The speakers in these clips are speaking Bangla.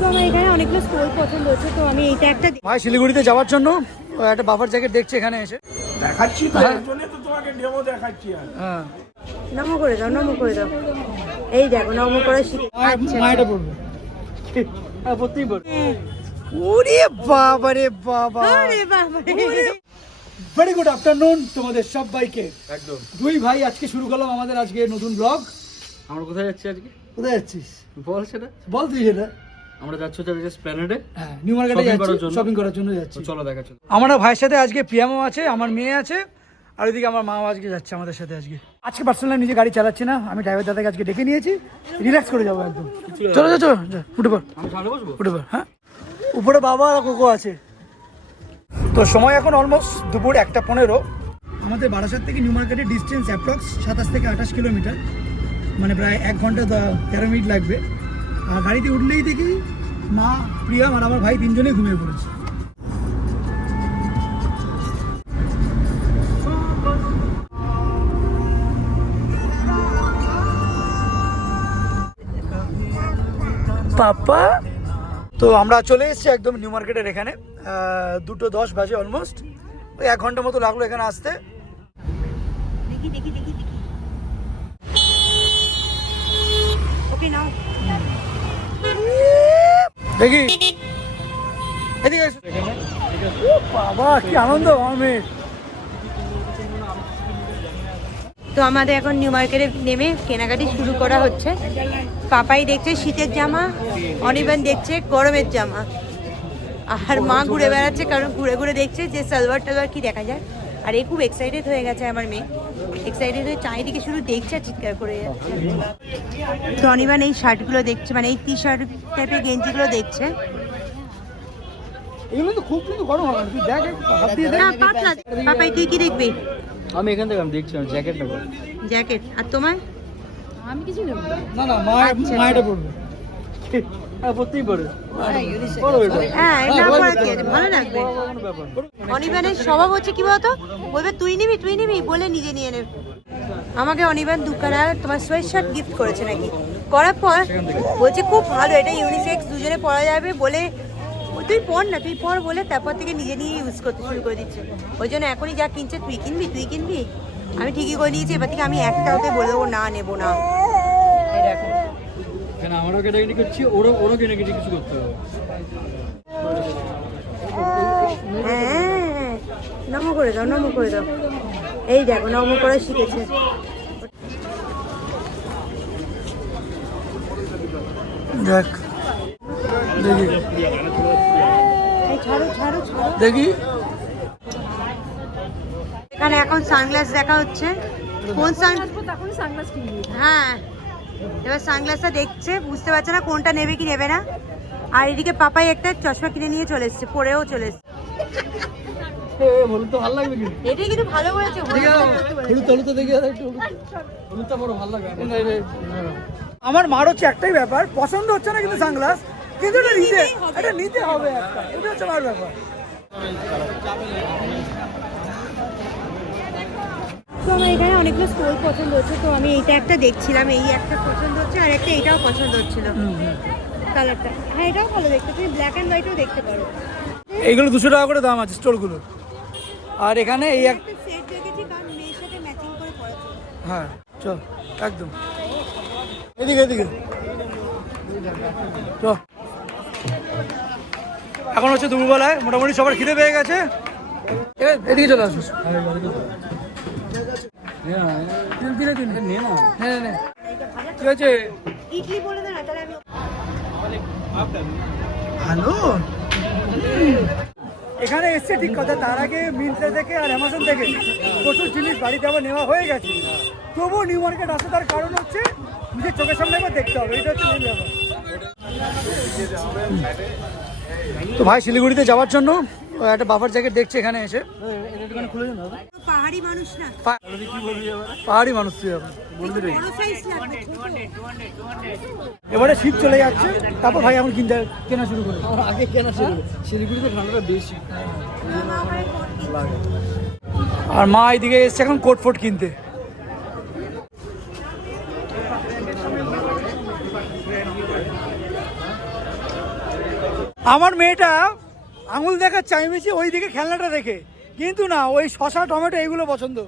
তো আমার এখানে অনেকগুলো স্টোর পছন্দ হচ্ছে, তো আমি এইটা একটা ভাই শিলিগুড়িতে যাওয়ার জন্য একটা বাফার জ্যাকেট দেখছি এখানে এসে। দেখাচ্ছি তো, এর জন্য তো তোমাকে ডেমো দেখাচ্ছি। হ্যাঁ নমো করে দাও, নমো করে দাও। এই দেখো নমো করে শিখে। মায়েটা পড়বে, হ্যাঁ পড়তেই পড়বে। ওরে বাবা রে বাবা, আরে বাবা ভেরি গুড আফটারনুন তোমাদের সবাইকে। একদম। দুই ভাই আজকে শুরু করলাম আমাদের আজকে নতুন ব্লগ। আমরা কোথায় যাচ্ছি আজকে? কোথায় যাচ্ছিস বল সেটা। বল তুই সেটা। আমরা যাচ্ছি হচ্ছে এসপ্ল্যানেডে। হ্যাঁ নিউ মার্কেটে যাচ্ছি, শপিং করার জন্য যাচ্ছি। চলো দেখা চলো। আমার ভাইয়ের সাথে আজকে পিয়ামও আছে, আমার মেয়ে আছে, আর ওইদিকে আমার মাও আজকে যাচ্ছে আমাদের সাথে। আজকে পার্সোনালি নিজে গাড়ি চালাচ্ছি না, আমি ড্রাইভার দাদাকে আজকে ডেকে নিয়েছি, রিল্যাক্স করে যাবো একদম। চলো চলো চলো উঠে পড়, আমি সামনে বসবো। উঠে পড়। হ্যাঁ উপরে বাবা আর কোকো আছে। তো সময় এখন অলমোস্ট দুপুর 1:15। আমাদের বারাসাত থেকে নিউ মার্কেটের ডিস্টেন্স অ্যাপ্রক্স 27 থেকে 28 কিলোমিটার, মানে প্রায় 1 ঘন্টা 13 মিনিট লাগবে। আর গাড়িতে উঠলেই দেখি মা, প্রিয়া আর আমার ভাই তিনজনেই ঘুমিয়ে পড়েছে। পাপা, তো আমরা চলে এসেছি একদম নিউ মার্কেটের এখানে। 2:10 বাজে অলমোস্ট, ওই 1 ঘন্টা মতো লাগলো এখানে আসতে। দেখি দেখি দেখি দেখি। ওকে নাও দেখি এদিকে এসো। ও বাবা কি আনন্দ আমার মেয়ে। তো আমাদের এখন নিউ মার্কেটে নেমে কেনাকাটি শুরু করা হচ্ছে। পাপাই দেখছে শীতের জামা, অনির্বাণ দেখছে গরমের জামা, আর মা ঘুরে বেড়াচ্ছে, কারণ ঘুরে ঘুরে দেখছে যে সালোয়ার টালোয়ার কি দেখা যায়। আর এই খুব এক্সাইটেড হয়ে গেছে আমার মেয়ে, এক্সাইটেড হয়ে চারিদিকে শুধু দেখছে আর চিৎকার করে যাচ্ছে। তো অনির্বাণ এই শার্টগুলো দেখছে, মানে এই টি শার্ট টাইপের গেঞ্জিগুলো দেখছে। এগুলো তো খুব কিন্তু গরম হবে, তুই দেখ হাত দিয়ে দেখ। না পাতলা। পাপাই তুই কি দেখবি? আমি এখান থেকে আমি দেখছি জ্যাকেট নেবো। জ্যাকেট। আর তোমার? না না মায়েটা পড়বে, হ্যাঁ পড়তেই পারে। হ্যাঁ এটা পরে কি আছে, ভালো লাগবে। অনির্বাণের স্বভাব হচ্ছে কি বলতো, বলবে তুই নিবি বলে নিজে নিয়ে নেবে। আমাকে অনির্বাণ দুখানা তোমার সোয়েট শার্ট গিফট করেছে নাকি, করার পর বলছে খুব ভালো, এটা ইউনিসেক্স, দুজনে পরা যাবে বলে তুই পর বলে তারপর থেকে নিজে নিয়ে ইউজ করতে শুরু করে দিচ্ছে। ওই জন্য এখনই যা কিনছে তুই কিনবি। আমি ঠিকই করে নিয়েছি, এবার থেকে আমি একটা ওকে বলে দেবো না নেবো না। এরকম কেন আমারও কেনাকাটি করছি, ওরও কেনাকাটি কিছু করতে হবে। হ্যাঁ নমো করে দাও। এই দেখো নমো করা শিখেছে। দেখ দেখি এই ছাড়ো দেখি। এখানে এখন সানগ্লাস দেখা হচ্ছে। কোন সানগ্লাস? হ্যাঁ এবার সানগ্লাসটা দেখছে, বুঝতে পারছে না কোনটা নেবে কি নেবে না। আর এদিকে পাপাই একটা চশমা কিনে নিয়ে চলে এসছে, পরেও চলে এসছে। হলুদ তো ভালো লাগবে কিন্তু। এটাই কিন্তু ভালো বলেছে। হলুদ তো দেখি একটু। হলুদটা বড় ভালো লাগবে। আমার মার হচ্ছে একটাই ব্যাপার, পছন্দ হচ্ছে না কিন্তু সানগ্লাস, কিন্তু এটা নিতে হবে একটা, এটা হচ্ছে আমার ব্যাপার। তো আমার এখানে অনেকগুলো স্টোর পছন্দ হচ্ছে, তো আমি এইটা একটা দেখছিলাম, এই একটা পছন্দ হচ্ছে, আর একটা এইটাও পছন্দ হচ্ছিল কালারটা। হ্যাঁ এটাও ভালো দেখতে, তুমি ব্ল্যাক অ্যান্ড হোয়াইটও দেখতে পারো। এইগুলো 200 টাকা করে দাম আছে স্টোরগুলো। আর এখানে এই এক একটা সেট দেখেছি, কারণ মেয়ের সাথে ম্যাচিং করে পরা যায়। হ্যাঁ চল একদম এদিকে চ। এখন হচ্ছে দুপুরবেলায়, মোটামুটি সবার খিদে পেয়ে গেছে, এদিকে চলে আসুস। নে ঠিক আছে। ইডলি বলে দে না, তাহলে আমি হ্যালো, এখানে এসছে ঠিক কথা, তার আগে মিন্ত্রা থেকে আর অ্যামাজন থেকে প্রচুর জিনিস বাড়িতে আবার নেওয়া হয়ে গেছে। তবুও নিউ মার্কেট আসে, তার কারণ হচ্ছে নিজের চোখের সামনে একবার দেখতে হবে, এটা হচ্ছে মেন ব্যাপার। তো ভাই শিলিগুড়িতে যাওয়ার জন্য একটা বাফার জ্যাকেট দেখছি এখানে এসে। পাহাড়ি মানুষ না, পাহাড়ি মানুষ তুই এখন বড় সাইজ লাগবে, এবারে শীত চলে যাচ্ছে, তারপর ভাই এখন কেনা শুরু করে। আগে কেনা ছিল, শিলিগুড়িতে ঠান্ডাটা বেশি। আর মা এদিকে এসছে এখন কোট ফোট কিনতে। আমার মেয়েটা আঙুল দেখাচ্ছে আমি বেশি ওই দিকে খেলনাটা দেখে, কিন্তু না, ওই শশা টমেটো এইগুলো পছন্দ।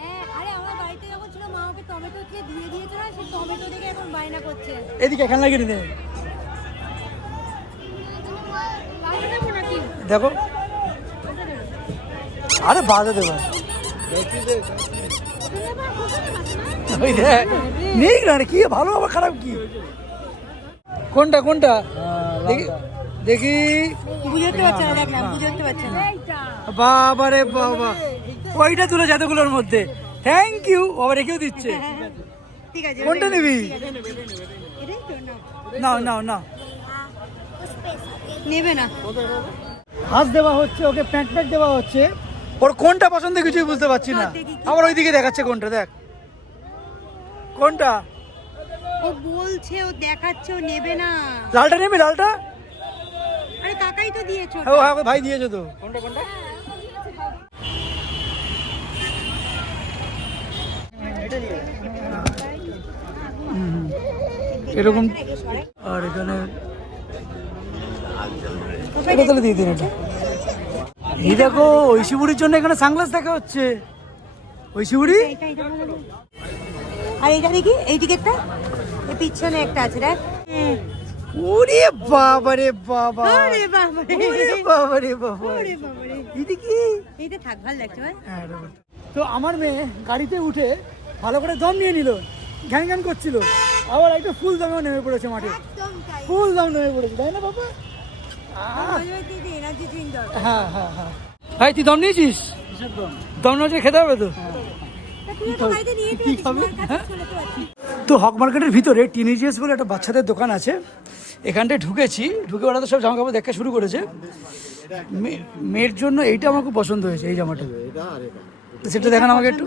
হ্যাঁ, আরে আমার বাড়িতে যখন ছিল মা ওকে টমেটো দিয়ে দিয়েছিল না, সেই টমেটো দেখে এখন বায়না করছে। এদিকে খেলনা কিনে দে, দেখো। আরে বাধা দেবো ওই দেখ, নেই না কি ভালো আবার খারাপ কি? কোনটা কোনটা দেখি দেখি। বুঝতে পারছে না, দেখলাম বুঝতে পারছে না। বাবা রে বাবা, ওইটা তুলে এতগুলোর মধ্যে। Thank you. বাবা রেখেও দিচ্ছে। ঠিক আছে, কোনটা নিবি? এটাই তো নাও নাও। নাও নাও। নেবে না। হাত দেওয়া হচ্ছে ওকে, প্যান্ট প্যান্ট দেওয়া হচ্ছে। ওর কোনটা পছন্দ কিছুই বুঝতে পারছি না। আবার ওইদিকে দেখাচ্ছে কোনটা, দেখ কোনটা। ও বলছে, ও দেখাচ্ছে, ও নেবে না। লালটা নেবে? লালটা? আরে কাকাই তো দিয়েছো। ও হ্যাঁ, ভাই দিয়েছো তো। কোনটা কোনটা? এরকম। আর এখানে এটা তাহলে দিয়ে দিন এটা। এই দেখো, ঐশী বুড়ির জন্য এখানে সানগ্লাস দেখা হচ্ছে। ঐশী বুড়ি। আর এইটা দেখি, এই টিকেটটা এই পিছনে একটা আছে, দেখ। ওরে বাবা রে বাবা, ওরে বাবা রে, ওরে বাবা রে বাবা, ওরে বাবা রে। এটা কি? এইটা থাক, ভালো লাগছে ভাই। তো আমার মেয়ে গাড়িতে উঠে ভালো করে দম নিয়ে নিল, ঘ্যান ঘ্যান করছিল, আবার একটা ফুল দমেও নেমে পড়েছে মাঠে। একদম তাই। ফুল দম নেমে পড়েছে, তাই না বাবা? এনার্জি ড্রিঙ্ক দরকার। হ্যাঁ হ্যাঁ হ্যাঁ। ভাই তুই দম নিয়েছিস? দম না খেতে হবে তো। তুই তো বাড়িতে নিয়ে কি খাবে? হ্যাঁ? চলে তো আছিস। তো হক মার্কেটের ভিতরে টিনেজার্স বলে একটা বাচ্চাদের দোকান আছে, এখানটায় ঢুকেছি। ঢুকে ওরা তো সব জামা কাপড় দেখা শুরু করেছে। মেয়ের জন্য এইটা আমার খুব পছন্দ হয়েছে, এই জামাটা। তো সেটা দেখান আমাকে একটু।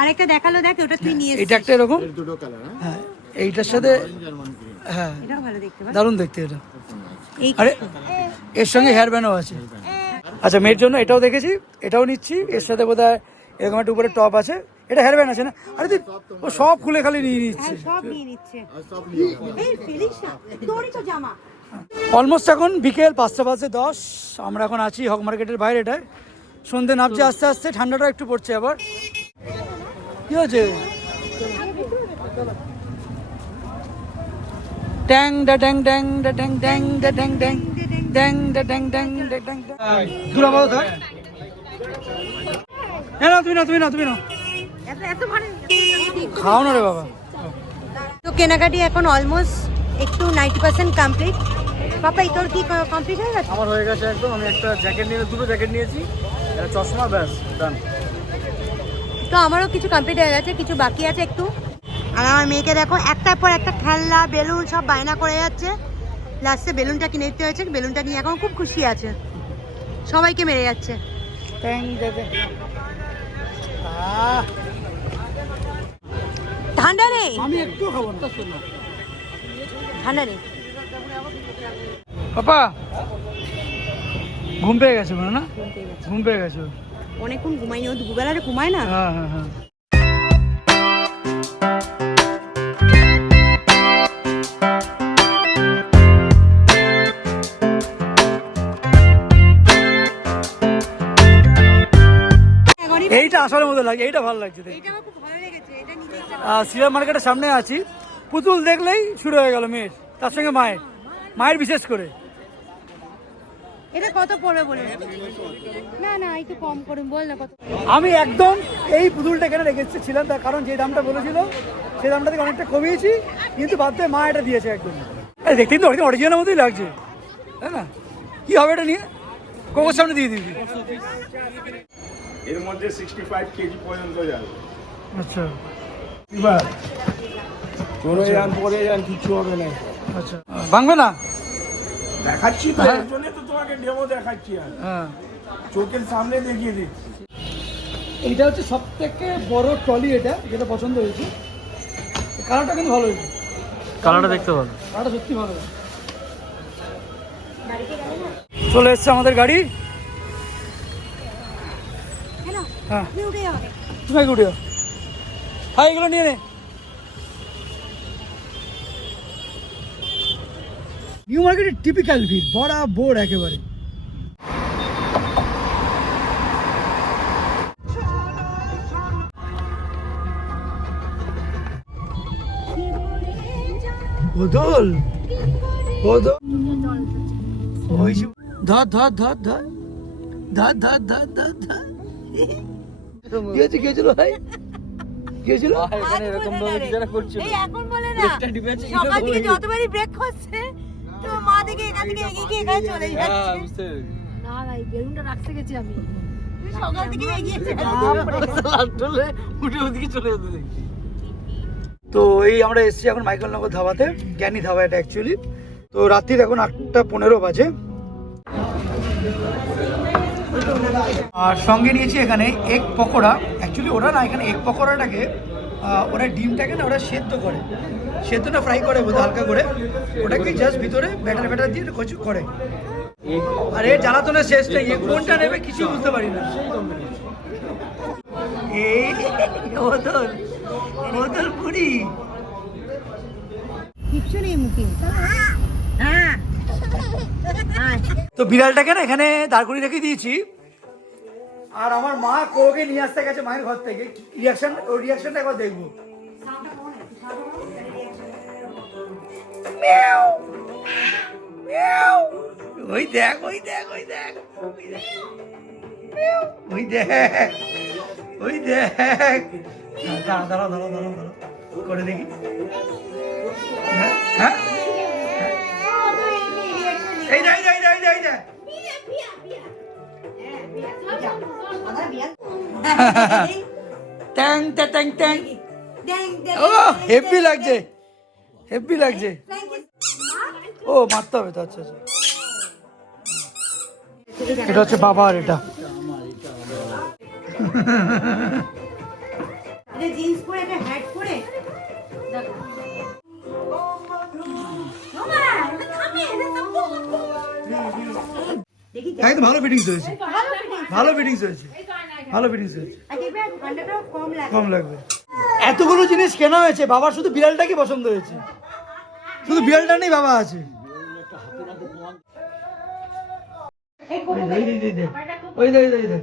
আরেকটা দেখালো, দেখ ওটা তুই নিয়ে এটা একটা এরকম, হ্যাঁ এইটার সাথে, হ্যাঁ এটাও ভালো দেখতে পাচ্ছ। দারুণ দেখতে এটা। এই আরে এর সঙ্গে হেয়ার ব্যান্ডও আছে। আচ্ছা, মেয়ের জন্য এটাও দেখেছি, এটাও নিচ্ছি। এর সাথে বোধহয় এরকম একটা উপরে টপ আছে, এটা হেয়ার ব্যান্ড আছে না? আরে তুই ও সব খুলে খালি নিয়ে নিচ্ছে। সব নিয়ে নিচ্ছে। এই ফেলিস না, তোরই তো জামা। অলমোস্ট এখন বিকেল 5:10। আমরা এখন আছি হক মার্কেটের বাইরে। এটায় সন্ধ্যে নামছে আস্তে আস্তে, ঠান্ডাটা একটু পড়ছে। আবার কি হয়েছে? ট্যাং ডা ট্যাং ট্যাং ডা ট্যাং ট্যাং ডা ট্যাং ট্যাং ট্যাং ডা ট্যাং ট্যাং ডা ট্যাং ট্যাং। দূরা বলো থাক। না তুমি না, তুমি না, তুমি না, এত ভালো খাও না রে বাবা। তো কেনাকাটি এখন অলমোস্ট একটু 90% কমপ্লিট। পাপা এই তোর কি কমপ্লিট হয়ে গেছে? আমার হয়ে গেছে একদম। আমি একটা জ্যাকেট নিয়ে, দুটো জ্যাকেট নিয়েছি, একটা চশমা, ব্যাস ডান। তো আমারও কিছু কমপ্লিট হয়ে গেছে, কিছু বাকি আছে একটু। আর আমার মেয়েকে দেখো, একটার পর একটা খেলনা, বেলুন সব বায়না করে যাচ্ছে। লাস্টে বেলুনটা কিনে দিতে হয়েছে, বেলুনটা নিয়ে এখন খুব খুশি আছে, সবাইকে মেরে যাচ্ছে। ট্যাং ডা ট্যাং। ঠান্ডা নেই, আমি একটু খাবো না। ঠান্ডা নেই। পাপা ঘুম পেয়ে গেছে না? ঘুম পেয়ে গেছে। অনেকক্ষণ ঘুমাইনি, ও দুপুরবেলাটা ঘুমায় না। হ্যাঁ হ্যাঁ হ্যাঁ। এইটা আসার মতো লাগে, এইটা ভালো লাগছে দেখতে। এটা আমার খুব ভালো লেগেছে, এটা নিতে ইচ্ছা সিরাম মার্কেটের সামনে আছি, পুতুল দেখলেই শুরু হয়ে গেল মেয়ের, তার সঙ্গে মায়ের বিশেষ করে। এটা কত পড়বে বলে? না না, একটু কম করুন, বল না কত। আমি একদম এই পুতুলটা এখানে রেখেছিলাম, তার কারণ যে দামটা বলেছিল সেই দামটা থেকে অনেকটা কমিয়েছি, কিন্তু বাদ দিয়ে মা এটা দিয়েছে একদম। দেখতে কিন্তু অরিজিনাল মতোই লাগছে, তাই না? কি হবে এটা নিয়ে? কোকোর সামনে দিয়ে দিবি? এর মধ্যে 65 কেজি পর্যন্ত যাবে। আচ্ছা এবার পরে যান, পরে যান, কিছু হবে না। আচ্ছা, ভাঙবে না? দেখাচ্ছি তো, এর জন্য তো তোমাকে ডেমো দেখাচ্ছি। আর হ্যাঁ, চোখের সামনে দেখিয়ে দিচ্ছি। এইটা হচ্ছে সব থেকে বড় ট্রলি, এটা যেটা পছন্দ হয়েছে। কালারটা কিন্তু ভালো হয়েছে, কালারটা দেখতে ভালো। কালারটা সত্যি ভালো। চলে এসছে আমাদের গাড়ি। হ্যাঁ, তুমি উঠে যাও। তুমি আগে উঠে যাও। হ্যাঁ, এগুলো নিয়ে নে। নিউ মার্কেটের টিপিক্যাল ভিড়, বরাবর একেবারে। বদল বদল ওই যে ধর ধর ধর ধর ধর ধর ধর ধর ধর গেছিল ভাই গেছিল। এখানে এরকম ভাবে কি যারা করছিল এই এখন বলে না ব্রেকটা টিপে আছে, এটা সকাল থেকে বলে। যতবারই ব্রেক করছে তো মা দেখে এখান থেকে এগিয়ে গিয়ে এখানে চলে হ্যাঁ যাচ্ছে। বুঝতে পেরেছি। না ভাই বেলুনটা রাখতে গেছি আমি। তুই সকাল থেকে এগিয়ে যাচ্ছে। আসলে উঠে ওদিকে চলে যেতে দেখছি। তো এই আমরা এসেছি এখন মাইকেল নগর ধাবাতে, জ্ঞানী ধাবা এটা অ্যাকচুয়ালি। তো রাত্রির এখন 8:15 বাজে। আর সঙ্গে নিয়েছি এখানে এগ পকোড়া। অ্যাকচুয়ালি ওরা না, এখানে এগ পকোড়াটাকে ওরা ডিমটাকে না ওরা সেদ্ধ করে, সেদ্ধটা ফ্রাই করে বোধ হালকা করে, ওটাকে জাস্ট ভিতরে ব্যাটার দিয়ে কিছু করে। আর এর জ্বালাতনের শেষ নেই, এ কোনটা নেবে কিছু বুঝতে পারি না। এই বোতল বোতল পুরি কিচ্ছু নেই মুখে। হ্যাঁ তো বিড়ালটাকে না এখানে দাঁড় করিয়ে রেখে দিয়েছি। আর আমার মা কোকে নিয়ে আসতে গেছে মায়ের ঘর থেকে। রিয়াকশন, ওর রিয়াকশনটা একবার দেখবো। ওই দেখ ওই দেখ ওই দেখ ওই দেখ ওই দেখ। দাঁড়া দাঁড়া দাঁড়া দাঁড়া দাঁড়া করে দেখি। হ্যাঁ হ্যাঁ এই দেখ এই দেখ এই দেখ এই দেখ। ট্যাং ট্যাং ট্যাং। ও হেভি লাগছে, হেভি লাগছে। ও মারতে হবে তো। আচ্ছা আচ্ছা, এটা হচ্ছে বাবার। এটা জিন্স পরে একটা হ্যাট পরে একদম ভালো ফিটিংস হয়েছে, ভালো ফিটিংস হয়েছে, ভালো ফিটিংস হয়েছে। কম লাগবে। এতগুলো জিনিস কেনা হয়েছে, বাবার শুধু বিড়ালটাকে পছন্দ হয়েছে, শুধু বিড়ালটা নেই বাবা আছে। ওই দেখ ওই দেখ।